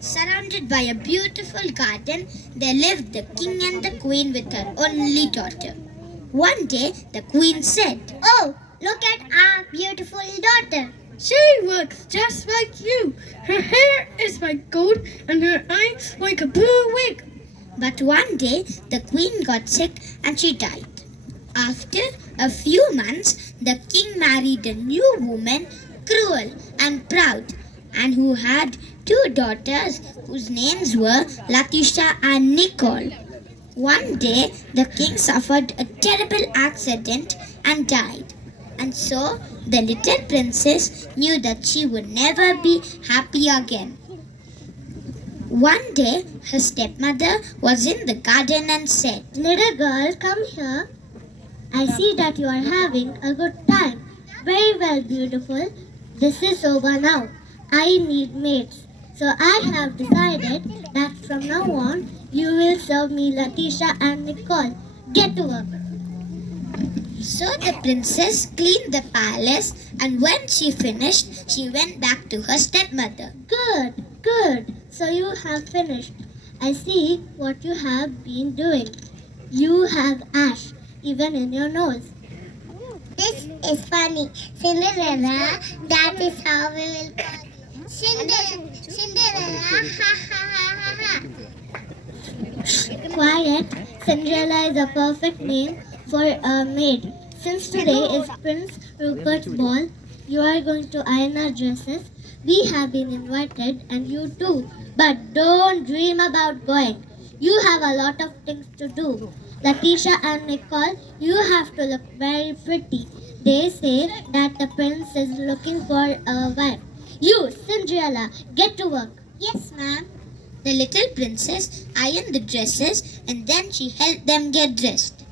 Surrounded by a beautiful garden, there lived the king and the queen with her only daughter. One day, the queen said, "Oh, look at our beautiful daughter. She looks just like you. Her hair is like gold and her eyes like a blue wig." But one day, the queen got sick and she died. After a few months, the king married a new woman, cruel and proud, and who had two daughters whose names were Latisha and Nicole. One day, the king suffered a terrible accident and died. And so, the little princess knew that she would never be happy again. One day, her stepmother was in the garden and said, "Little girl, come here. I see that you are having a good time. Very well, beautiful. This is over now. I need maids. So I have decided that from now on, you will serve me Latisha and Nicole. Get to work." So the princess cleaned the palace, and when she finished, she went back to her stepmother. Good, good. So you have finished. I see what you have been doing. You have ash even in your nose. This is funny. Cinderella, that is how we will call you. Cinderella, ha ha ha ha ha. Quiet. Cinderella is a perfect name for a maid. Since today is Prince Rupert's ball, you are going to iron our dresses. We have been invited and you too. But don't dream about going. You have a lot of things to do. Latisha and Nicole, you have to look very pretty. They say that the prince is looking for a wife. You, Cinderella, get to work. Yes, ma'am. The little princess ironed the dresses and then she helped them get dressed.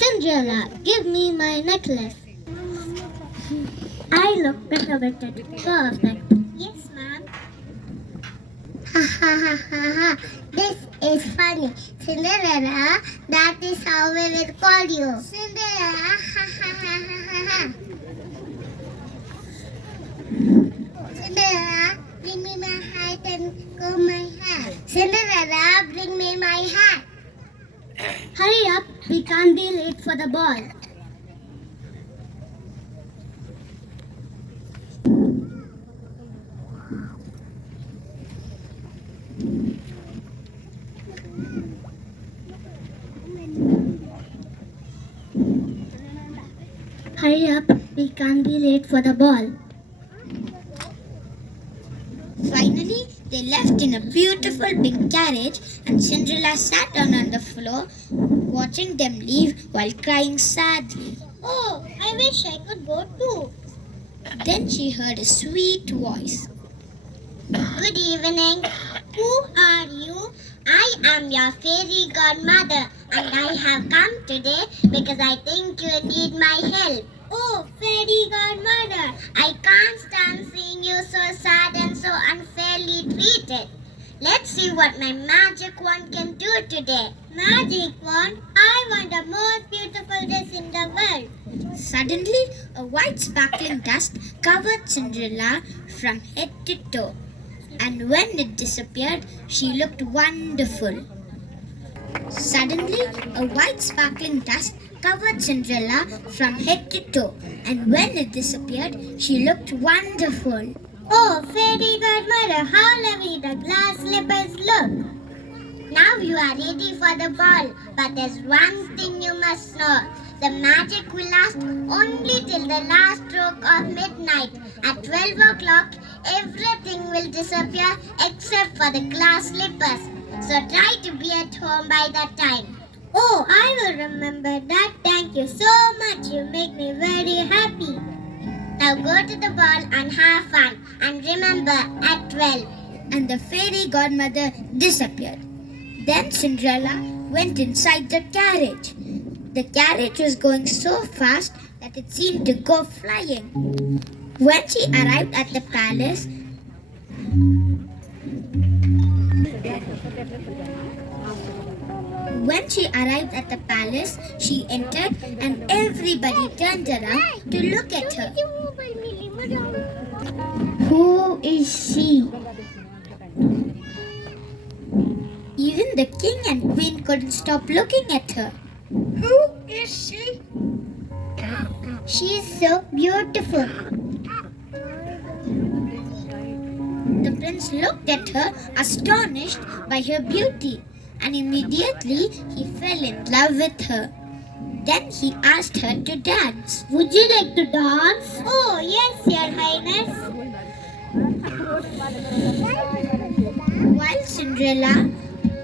Cinderella, give me my necklace. I look better with it. Perfect. Yes, ma'am. Ha ha ha ha ha. This is funny. Cinderella, that is how we will call you. Cinderella, ha ha ha ha ha ha. Cinderella, bring me my hat and comb my hair. Cinderella, bring me my hat. Hurry up, we can't be late for the ball. Hurry up, we can't be late for the ball. Finally, they left in a beautiful pink carriage and Cinderella sat down on the floor watching them leave while crying sadly. Oh, I wish I could go too. Then she heard a sweet voice. Good evening. Who are you? I am your fairy godmother and I have come today because I think you need my help. Oh, fairy godmother, I can't stand seeing you so sad and so unfairly treated. Let's see what my magic wand can do today. Magic wand? I want the most beautiful dress in the world. Suddenly, a white sparkling dust covered Cinderella from head to toe. And when it disappeared, she looked wonderful. Suddenly, a white sparkling dust covered Cinderella from head to toe. And when it disappeared, she looked wonderful. Oh, fairy godmother, how lovely the glass slippers look. Now you are ready for the ball, but there's one thing you must know. The magic will last only till the last stroke of midnight. At 12 o'clock, everything will disappear except for the glass slippers. So try to be at home by that time. Oh, I will remember that. Thank you so much. You make me very happy. Now go to the ball and have fun. And remember, at 12. And the fairy godmother disappeared. Then Cinderella went inside the carriage. The carriage was going so fast that it seemed to go flying. When she arrived at the palace, she entered and everybody turned around to look at her. Who is she? Even the king and queen couldn't stop looking at her. Who is she? She's so beautiful. The prince looked at her, astonished by her beauty, and immediately he fell in love with her. Then he asked her to dance. Would you like to dance? Oh, yes, Your Highness.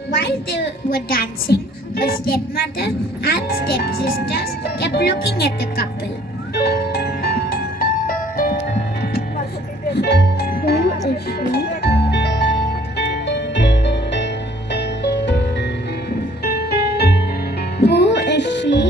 While they were dancing, her stepmother and stepsisters kept looking at the couple. Who is she? Who is she?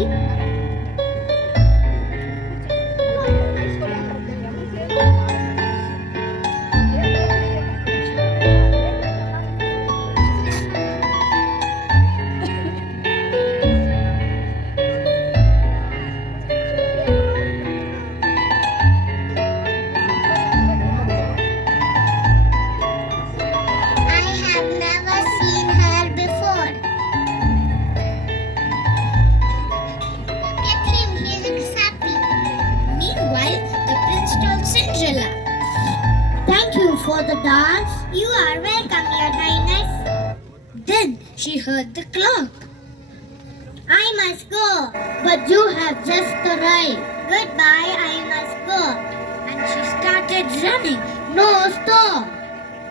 I have never seen her before. Look at him, he looks happy. Meanwhile, the prince told Cinderella. Thank you for the dance. You are welcome, Your Highness. Then she heard the clock. I must go. But you have just arrived. Goodbye, I must go. And she started running. No, stop.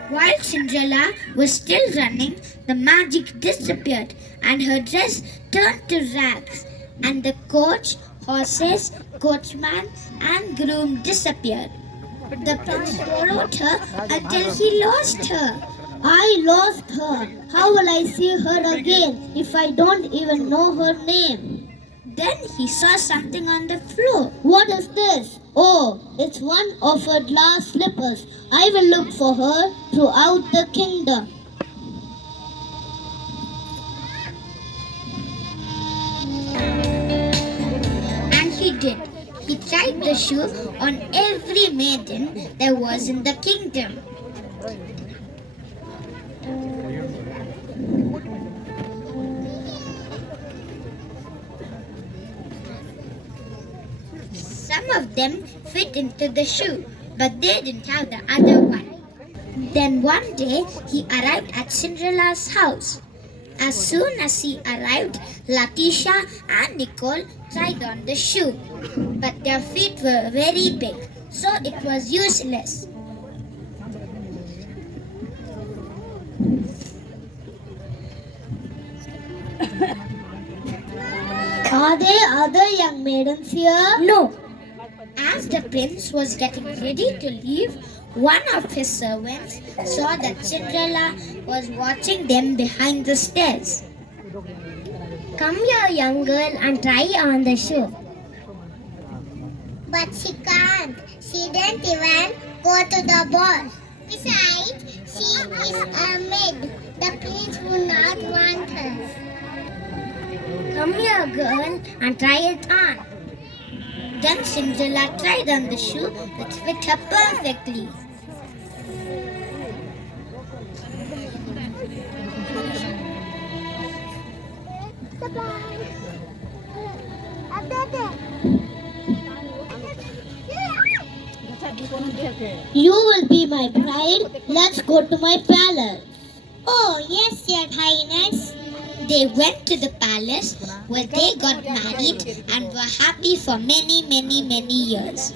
While Cinderella was still running, the magic disappeared and her dress turned to rags, and the coach, horses, coachman, and groom disappeared. The prince followed her until he lost her. I lost her. How will I see her again if I don't even know her name? Then he saw something on the floor. What is this? Oh, it's one of her glass slippers. I will look for her throughout the kingdom. And he did. He tried the shoe on every maiden there was in the kingdom. Some of them fit into the shoe, but they didn't have the other one. Then one day he arrived at Cinderella's house. As soon as he arrived, Letitia and Nicole tried on the shoe, but their feet were very big, so it was useless. Are there other young maidens here? No. As the prince was getting ready to leave, one of his servants saw that Cinderella was watching them behind the stairs. Come here, young girl, and try on the shoe. But she can't. She didn't even go to the ball. Besides, she is a maid. The prince would not want her. Come here, girl, and try it on. Then Cinderella tried on the shoe which fit her perfectly. You will be my bride. Let's go to my palace. Oh, yes, Your Highness. They went to the palace where they got married and were happy for many, many, many years.